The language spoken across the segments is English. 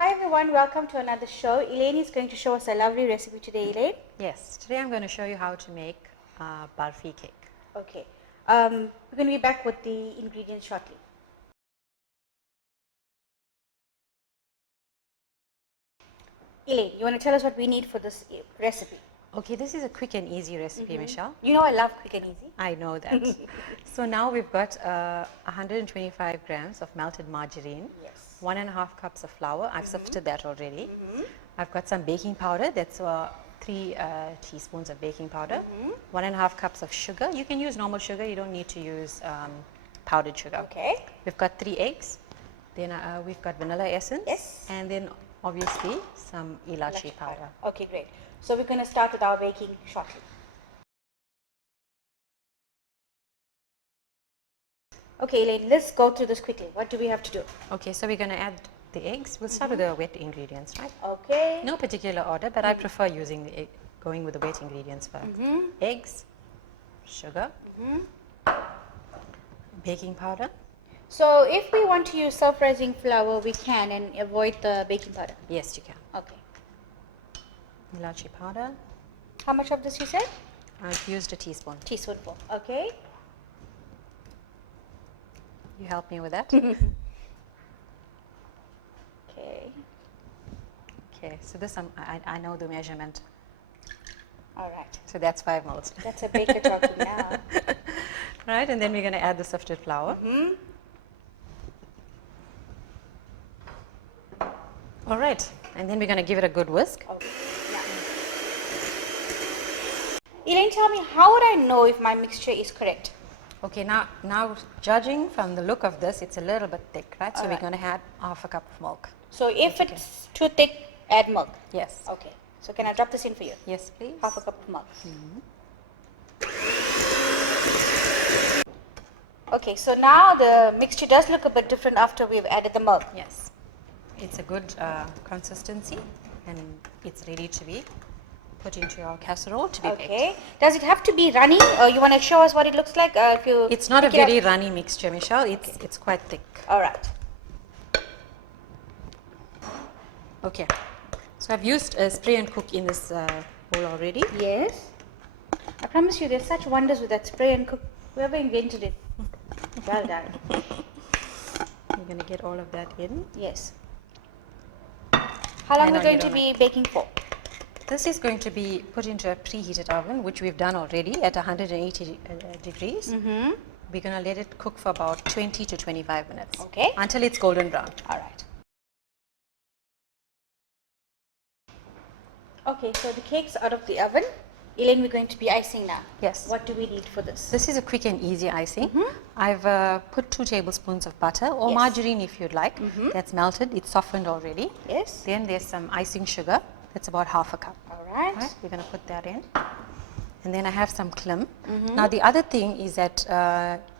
Hi everyone, welcome to another show. Elaine is going to show us a lovely recipe today, Elaine. Yes, today I'm going to show you how to make Burfee cake. Okay, we're going to be back with the ingredients shortly. Elaine, you want to tell us what we need for this recipe? Okay, this is a quick and easy recipe, Michelle. You know I love quick and easy. I know that. So now we've got 125 grams of melted margarine, Yes. 1.5 cups of flour. I've sifted that already. I've got some baking powder. That's 3 teaspoons of baking powder. 1.5 cups of sugar. You can use normal sugar. You don't need to use powdered sugar. Okay. We've got 3 eggs. Then we've got vanilla essence. Yes. And then obviously some ilachi powder. Okay, great. So we're going to start with our baking shortly. Okay, Elaine, let's go through this quickly. What do we have to do? Okay, so we're going to add the eggs. We'll start with the wet ingredients, right? Okay. No particular order, but I prefer using the going with the wet ingredients first. Eggs, sugar, baking powder. So if we want to use self-rising flour, we can and avoid the baking powder. Yes, you can. Okay. Ilachi powder. How much of this you said? I've used a teaspoon. Teaspoonful. Okay. You help me with that? Okay. Okay, so this I know the measurement. All right. So that's 5 ml. That's a baker talking now. Right, and then we're going to add the sifted flour. All right, and then we're going to give it a good whisk. Okay. Now. Elaine, tell me, how would I know if my mixture is correct? Okay, now judging from the look of this, it's a little bit thick, right? So All we're right. going to add 1/2 cup of milk. So if it's too thick, add milk. Yes. Okay. So can I drop this in for you? Yes, please. 1/2 cup of milk. Okay, so now the mixture does look a bit different after we've added the milk. Yes. It's a good consistency and it's ready to be put into our casserole to be baked. Okay. Does it have to be runny? Or you want to show us what it looks like? If you It's not a pick it very up? runny mixture, Michelle. It's quite thick. All right. Okay. So I've used a spray and cook in this bowl already. Yes. I promise you, there's such wonders with that spray and cook. Whoever invented it, well done. I'm going to get all of that in. Yes. How long I are know we going you to don't be baking for? This is going to be put into a preheated oven, which we've done already at 180 degrees. We're going to let it cook for about 20 to 25 minutes. Okay. Until it's golden brown. All right. Okay, so the cake's out of the oven. Elaine, we're going to be icing now. Yes. What do we need for this? This is a quick and easy icing. I've put 2 tablespoons of butter or Yes. margarine if you'd like. That's melted. It's softened already. Yes. Then there's some icing sugar. That's about 1/2 cup. All right. Right, we're going to put that in. And then I have some clim. Now the other thing is that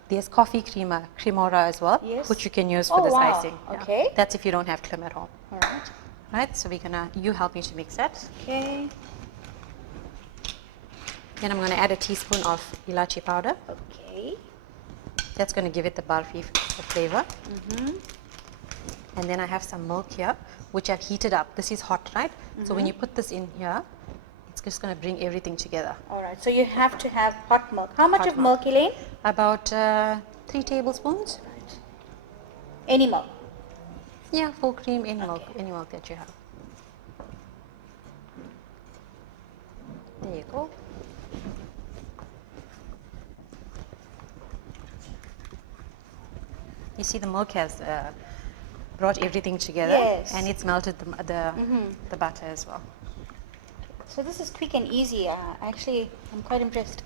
there's coffee cremora as well, Yes. which you can use for Oh, this wow. icing. Yeah. Okay. That's if you don't have clim at home. All right. Right, so we're going to, you help me to mix that. Okay. Then I'm going to add a teaspoon of ilachi powder. Okay. That's going to give it the Burfee flavor. And then I have some milk here, which I've heated up. This is hot, right? So when you put this in here, it's just going to bring everything together. All right. So you have to have hot milk. How much Hot of milk, Elaine? About 3 tablespoons. Right. Any milk. Yeah, full cream, any milk that you have. There you go. You see the milk has brought everything together, Yes. and it's melted the butter as well. So this is quick and easy. Actually, I'm quite impressed.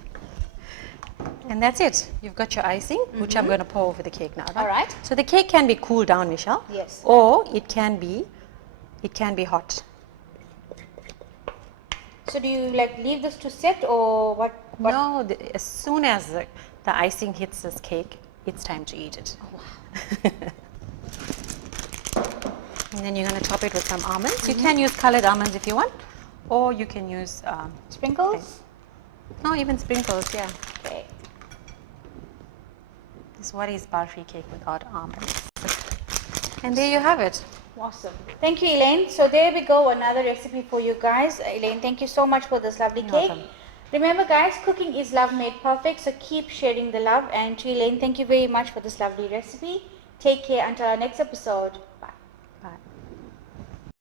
And that's it. You've got your icing, which I'm going to pour over the cake now. All right. So the cake can be cooled down, Michelle. Yes. Or it can be hot. So do you like leave this to set or what? No, as soon as the icing hits this cake, it's time to eat it. Oh, wow. And then you're going to top it with some almonds. You can use colored almonds if you want, or you can use Sprinkles? no, even sprinkles. Yeah. Okay. This what is Burfee cake without almonds. And there you have it. Awesome. Thank you, Elaine. So there we go, another recipe for you guys. Elaine, thank you so much for this lovely You're cake. welcome. Remember, guys, cooking is love made perfect, so keep sharing the love. And to Elaine, thank you very much for this lovely recipe. Take care until our next episode.